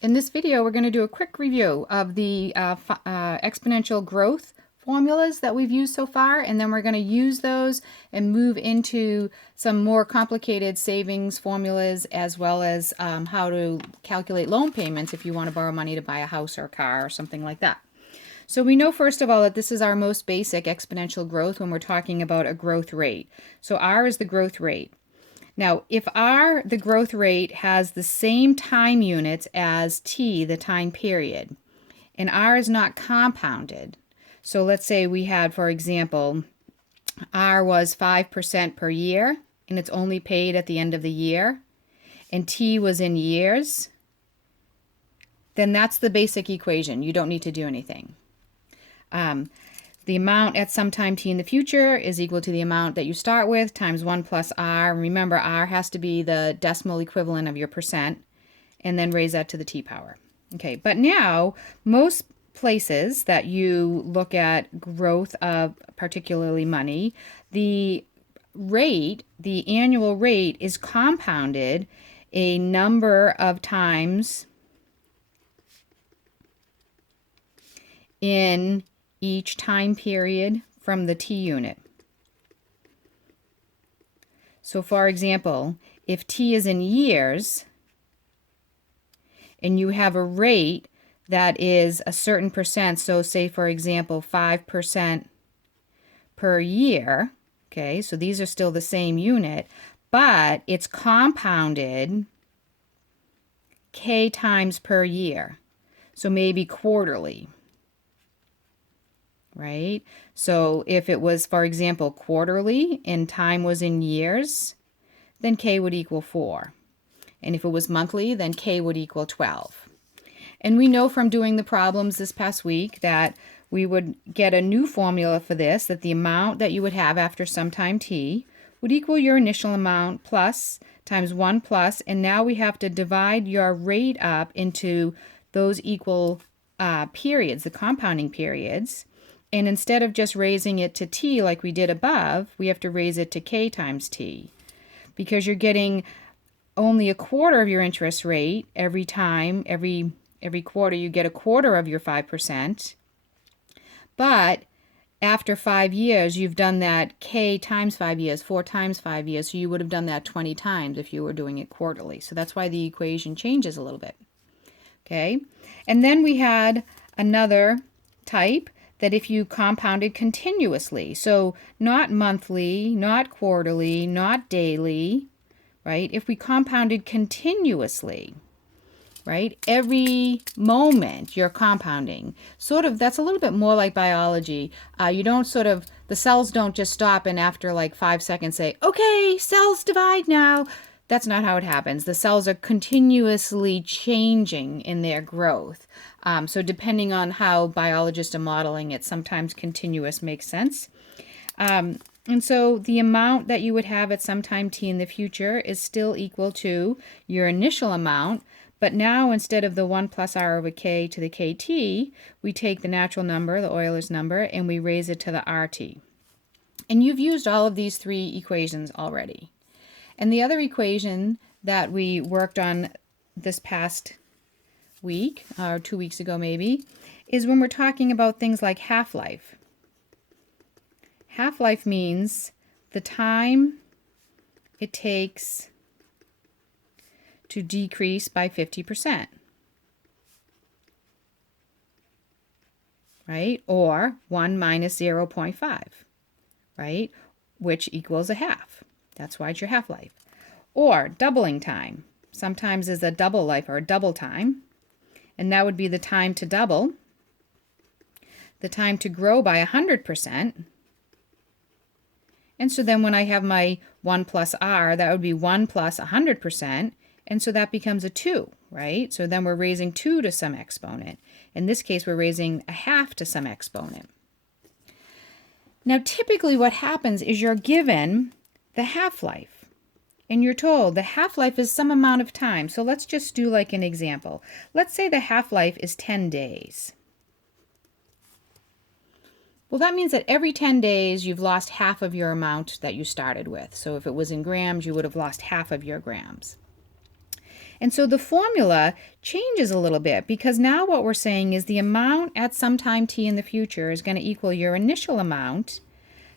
In this video, we're going to do a quick review of the exponential growth formulas that we've used so far, and then we're going to use those and move into some more complicated savings formulas, as well as how to calculate loan payments if you want to borrow money to buy a house or a car or something like that. So we know, first of all, that this is our most basic exponential growth when we're talking about a growth rate. So R is the growth rate. Now, if R, the growth rate, has the same time units as T, the time period, and R is not compounded, so let's say we had, for example, R was 5% per year, and it's only paid at the end of the year, and T was in years, then that's the basic equation. You don't need to do anything. The amount at some time t in the future is equal to the amount that you start with times 1 plus r. Remember, r has to be the decimal equivalent of your percent, and then raise that to the t power. Okay, but now most places that you look at growth of particularly money, the rate, the annual rate, is compounded a number of times in each time period from the t unit. So for example, if t is in years and you have a rate that is a certain percent, so say for example 5% per year, okay, so these are still the same unit, but it's compounded k times per year, so maybe quarterly. Right? So if it was, for example, quarterly and time was in years, then k would equal 4. And if it was monthly, then k would equal 12. And we know from doing the problems this past week that we would get a new formula for this, that the amount that you would have after some time t would equal your initial amount plus times 1 plus, and now we have to divide your rate up into those equal periods, the compounding periods. And instead of just raising it to t like we did above, we have to raise it to k times t, because you're getting only a quarter of your interest rate every time. Every quarter you get a quarter of your 5%. But after 5 years, you've done that k times 5 years, 4 times 5 years, so you would have done that 20 times if you were doing it quarterly. So that's why the equation changes a little bit. Okay? And then we had another type that if you compounded continuously, so not monthly, not quarterly, not daily, right? If we compounded continuously, right? Every moment you're compounding. Sort of, that's a little bit more like biology. You don't sort of, the cells don't just stop and after like 5 seconds say, okay, cells divide now. That's not how it happens. The cells are continuously changing in their growth. So depending on how biologists are modeling it, sometimes continuous makes sense. And so the amount that you would have at some time t in the future is still equal to your initial amount, but now instead of the 1 plus r over k to the kt, we take the natural number, the Euler's number, and we raise it to the RT. And you've used all of these 3 equations already. And the other equation that we worked on this past week, or 2 weeks ago maybe, is when we're talking about things like half-life. Half-life means the time it takes to decrease by 50%, right? Or 1 minus 0.5, right? Which equals a half. That's why it's your half-life. Or doubling time. Sometimes is a double life or a double time. And that would be the time to double. The time to grow by 100%. And so then when I have my 1 plus r, that would be 1 plus 100%. And so that becomes a 2, right? So then we're raising 2 to some exponent. In this case, we're raising a half to some exponent. Now, typically what happens is you're given the half-life, and you're told the half-life is some amount of time. So let's just do like an example. Let's say the half-life is 10 days. Well, that means that every 10 days you've lost half of your amount that you started with. So if it was in grams, you would have lost half of your grams. And so the formula changes a little bit because now what we're saying is the amount at some time t in the future is going to equal your initial amount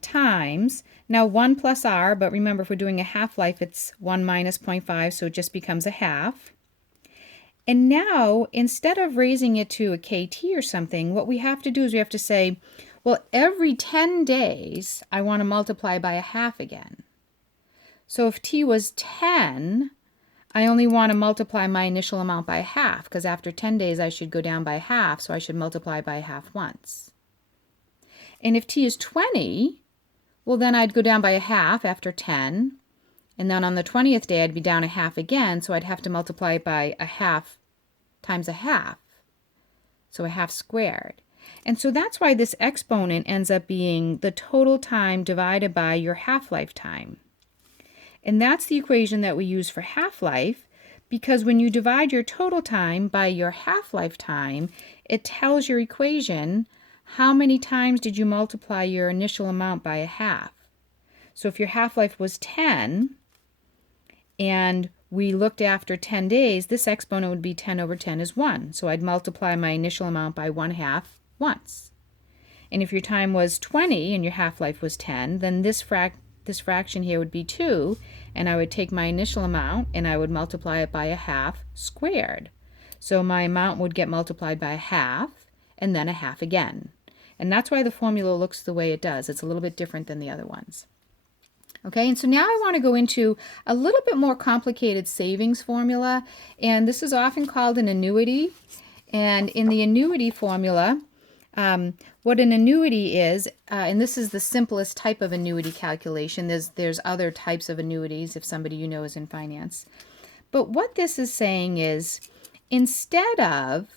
times, now 1 plus r, but remember if we're doing a half-life it's 1 minus 0.5, so it just becomes a half. And now instead of raising it to a kt or something, what we have to do is we have to say, well, every 10 days I want to multiply by a half again. So if t was 10, I only want to multiply my initial amount by half, because after 10 days I should go down by half, so I should multiply by half once. And if t is 20, well then I'd go down by a half after 10, and then on the 20th day I'd be down a half again, so I'd have to multiply it by a half times a half, so a half squared. And so that's why this exponent ends up being the total time divided by your half-life time. And that's the equation that we use for half-life, because when you divide your total time by your half-life time, it tells your equation how many times did you multiply your initial amount by a half. So if your half-life was 10, and we looked after 10 days, this exponent would be 10 over 10 is 1. So I'd multiply my initial amount by 1/2 once. And if your time was 20 and your half-life was 10, then this fraction here would be 2, and I would take my initial amount and I would multiply it by a half squared. So my amount would get multiplied by a half and then a half again. And that's why the formula looks the way it does. It's a little bit different than the other ones. Okay, and so now I want to go into a little bit more complicated savings formula, and this is often called an annuity. And in the annuity formula, what an annuity is, and this is the simplest type of annuity calculation. There's other types of annuities if somebody you know is in finance. But what this is saying is, instead of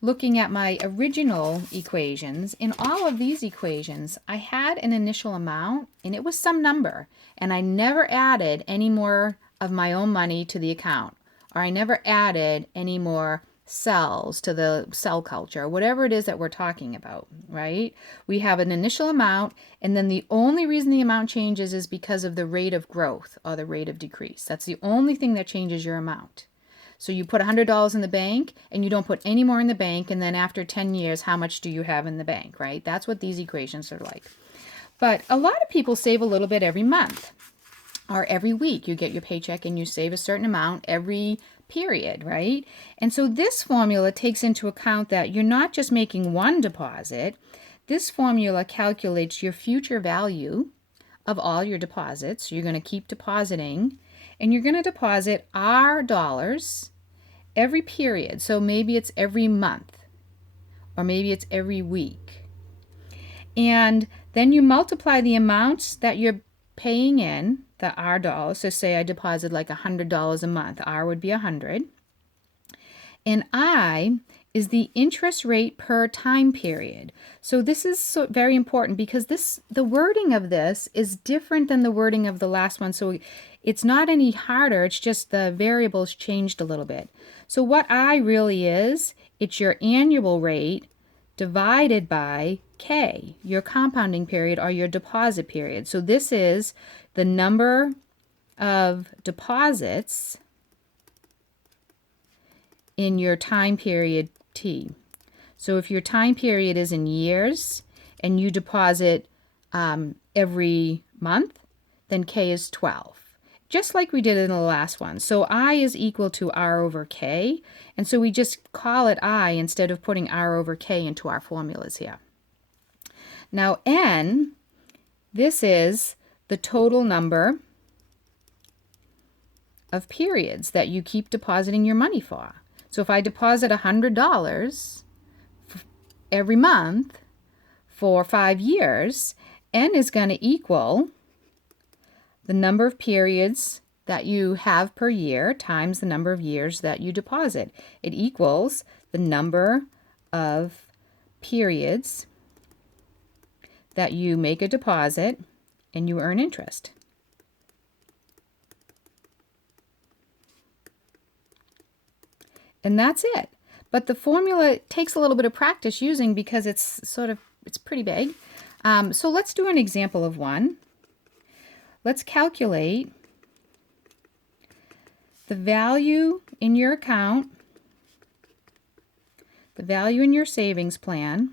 looking at my original equations, in all of these equations, I had an initial amount, and it was some number, and I never added any more of my own money to the account, or I never added any more cells to the cell culture, whatever it is that we're talking about, right? We have an initial amount, and then the only reason the amount changes is because of the rate of growth or the rate of decrease. That's the only thing that changes your amount. So you put $100 in the bank, and you don't put any more in the bank, and then after 10 years, how much do you have in the bank, right? That's what these equations are like. But a lot of people save a little bit every month or every week. You get your paycheck and you save a certain amount every period, right? And so this formula takes into account that you're not just making one deposit. This formula calculates your future value of all your deposits. You're going to keep depositing, and you're going to deposit R dollars every period. So maybe it's every month, or maybe it's every week. And then you multiply the amounts that you're paying in, the R dollars. So say I deposit like $100 a month. R would be 100. And I is the interest rate per time period. So this is very important because the wording of this is different than the wording of the last one. So it's not any harder, it's just the variables changed a little bit. So what I really is, it's your annual rate divided by K, your compounding period or your deposit period. So this is the number of deposits in your time period T. So if your time period is in years and you deposit every month, then K is 12. Just like we did in the last one. So I is equal to R over K, and so we just call it I instead of putting R over K into our formulas here. Now N, this is the total number of periods that you keep depositing your money for. So if I deposit $100 every month for 5 years, N is going to equal the number of periods that you have per year times the number of years that you deposit. It equals the number of periods that you make a deposit and you earn interest. And that's it. But the formula takes a little bit of practice using because it's pretty big. So let's do an example of one. Let's calculate the value in your account, the value in your savings plan,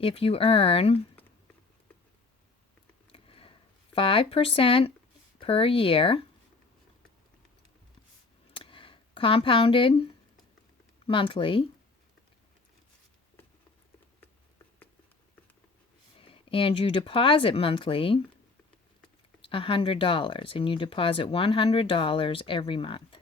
if you earn 5% per year, compounded monthly, and you deposit monthly $100, and you deposit $100 every month.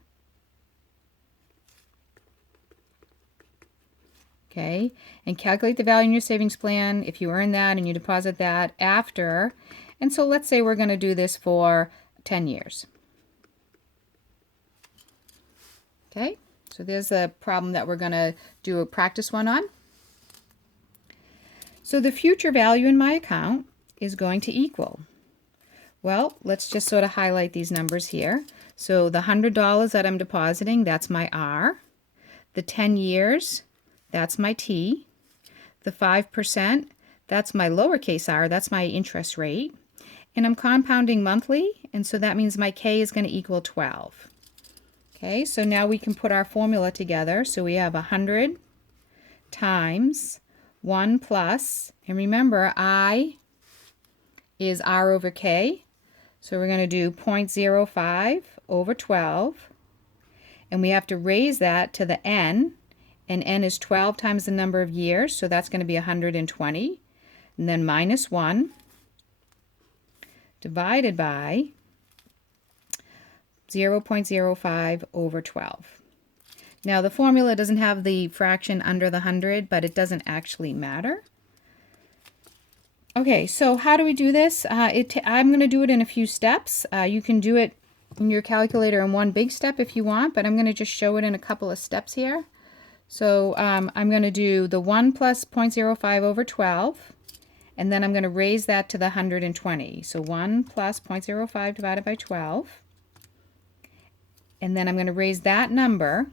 Okay, and calculate the value in your savings plan if you earn that and you deposit that after. And so let's say we're going to do this for 10 years. Okay, so there's a problem that we're going to do a practice one on. So the future value in my account is going to equal, well, let's just sort of highlight these numbers here. So the $100 that I'm depositing, that's my R. The 10 years, that's my T. The 5%, that's my lowercase r, that's my interest rate. And I'm compounding monthly, and so that means my K is going to equal 12. Okay, so now we can put our formula together. So we have 100 times 1 plus, and remember I is R over K. So we're going to do 0.05 over 12. And we have to raise that to the n. And n is 12 times the number of years, so that's going to be 120. And then minus 1 divided by 0.05 over 12. Now the formula doesn't have the fraction under the 100, but it doesn't actually matter. Okay, so how do we do this? I'm going to do it in a few steps. You can do it in your calculator in one big step if you want, but I'm going to just show it in a couple of steps here. So I'm going to do the 1 plus 0.05 over 12, and then I'm going to raise that to the 120. So 1 plus 0.05 divided by 12, and then I'm going to raise that number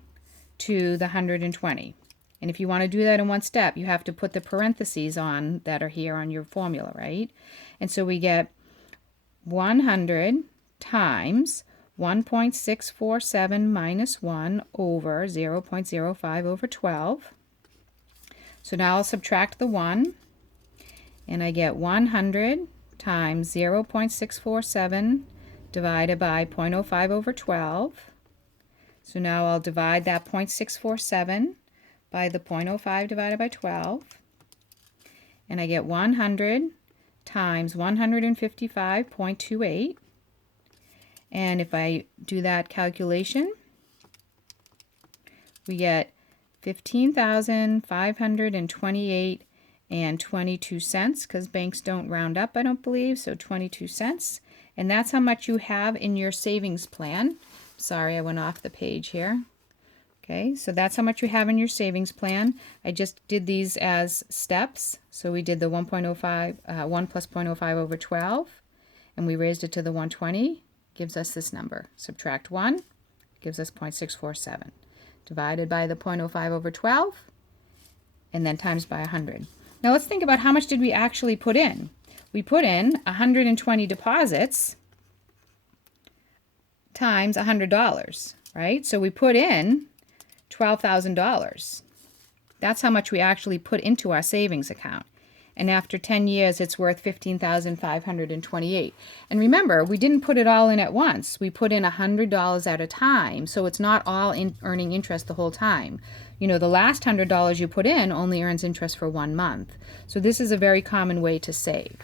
to the 120. And if you want to do that in one step, you have to put the parentheses on that are here on your formula, right? And so we get 100 times 1.647 minus 1 over 0.05 over 12. So now I'll subtract the 1, and I get 100 times 0.647 divided by 0.05 over 12. So now I'll divide that 0.647 by the 0.05 divided by 12, and I get 100 times 155.28. And if I do that calculation, we get 15,528 and 22 cents, because banks don't round up, I don't believe, so 22 cents. And that's how much you have in your savings plan. Sorry, I went off the page here. Okay, so that's how much you have in your savings plan. I just did these as steps. So we did the 1 plus 0.05 over 12, and we raised it to the 120. Gives us this number. Subtract 1, gives us 0.647. Divided by the 0.05 over 12, and then times by 100. Now let's think about how much did we actually put in. We put in 120 deposits times $100, right? So we put in $12,000. That's how much we actually put into our savings account. And after 10 years, it's worth $15,528. And remember, we didn't put it all in at once. We put in $100 at a time, so it's not all earning interest the whole time. You know, the last $100 you put in only earns interest for 1 month. So this is a very common way to save.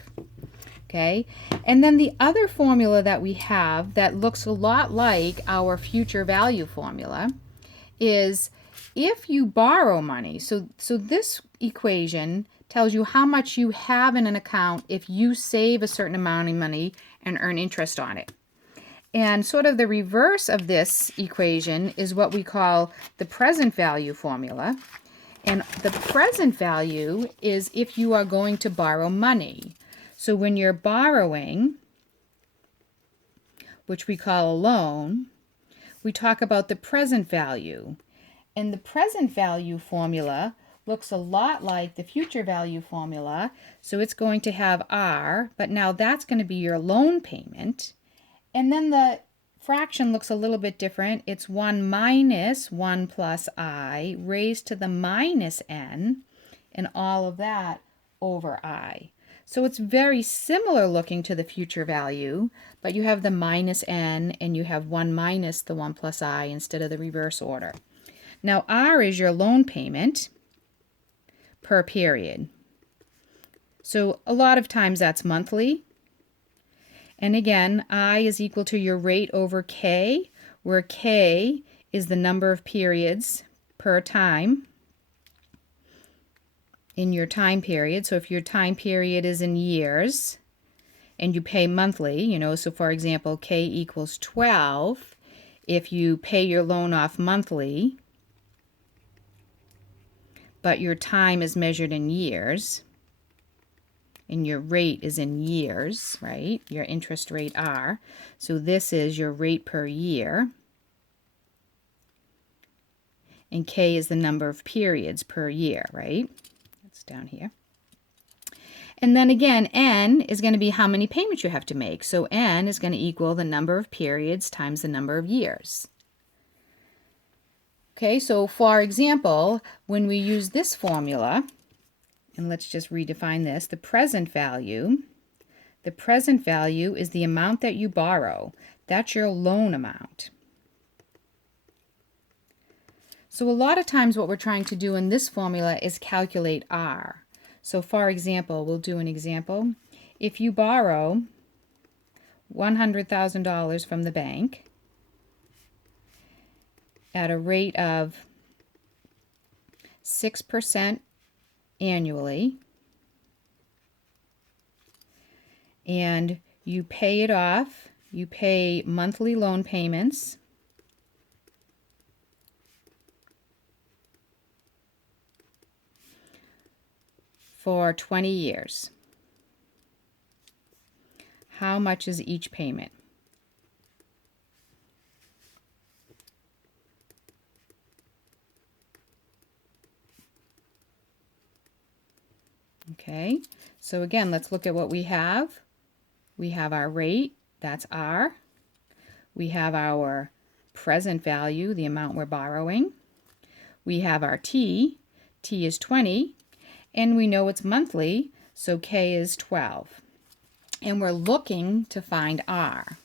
Okay, and then the other formula that we have that looks a lot like our future value formula is if you borrow money. So this equation tells you how much you have in an account if you save a certain amount of money and earn interest on it. And sort of the reverse of this equation is what we call the present value formula. And the present value is if you are going to borrow money. So when you're borrowing, which we call a loan, we talk about the present value. And the present value formula looks a lot like the future value formula. So it's going to have R, but now that's going to be your loan payment. And then the fraction looks a little bit different. It's 1 minus 1 plus I raised to the minus n, and all of that over I. So it's very similar looking to the future value, but you have the minus n and you have 1 minus the 1 plus I instead of the reverse order. Now R is your loan payment per period. So a lot of times that's monthly. And again, I is equal to your rate over K, where K is the number of periods per time in your time period. So if your time period is in years and you pay monthly, so for example, K equals 12. If you pay your loan off monthly, but your time is measured in years, and your rate is in years, right? Your interest rate R. So this is your rate per year. And K is the number of periods per year, right? That's down here. And then again, N is going to be how many payments you have to make. So N is going to equal the number of periods times the number of years. Okay, so for example, when we use this formula, and let's just redefine this, the present value is the amount that you borrow. That's your loan amount. So a lot of times what we're trying to do in this formula is calculate R. So for example, we'll do an example. If you borrow $100,000 from the bank at a rate of 6% annually, and you pay it off, you pay monthly loan payments for 20 years. How much is each payment? Okay, so again, let's look at what we have. We have our rate, that's R. We have our present value, the amount we're borrowing. We have our T is 20, and we know it's monthly, so K is 12. And we're looking to find R.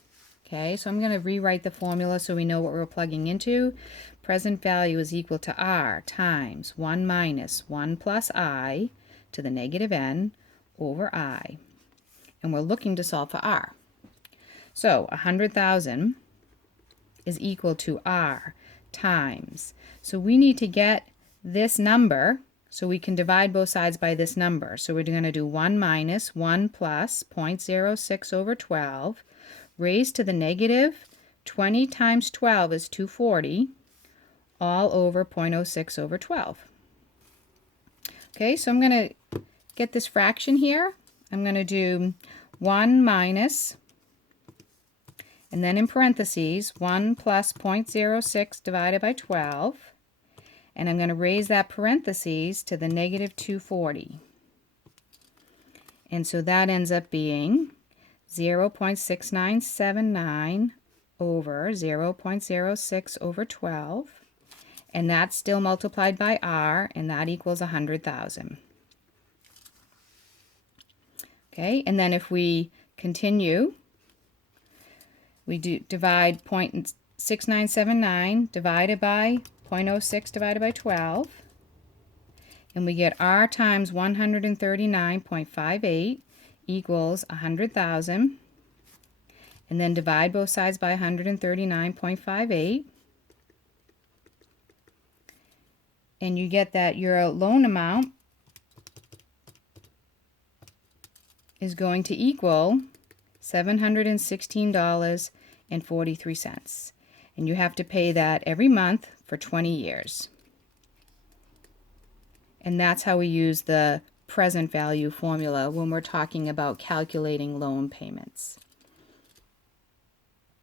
Okay, so I'm going to rewrite the formula so we know what we're plugging into. Present value is equal to R times 1 minus 1 plus I to the negative n over I. And we're looking to solve for R. So 100,000 is equal to R times. So we need to get this number so we can divide both sides by this number. So we're going to do 1 minus 1 plus 0.06 over 12 raised to the negative 20 times 12 is 240 all over 0.06 over 12. Okay, so I'm going to get this fraction here. I'm going to do 1 minus, and then in parentheses, 1 plus 0.06 divided by 12. And I'm going to raise that parentheses to the negative 240. And so that ends up being 0.6979 over 0.06 over 12. And that's still multiplied by R, and that equals 100,000. Okay, and then if we continue, we divide 0.6979 divided by 0.06 divided by 12, and we get R times 139.58 equals 100,000, and then divide both sides by 139.58, and you get that your loan amount is going to equal $716.43. And you have to pay that every month for 20 years. And that's how we use the present value formula when we're talking about calculating loan payments.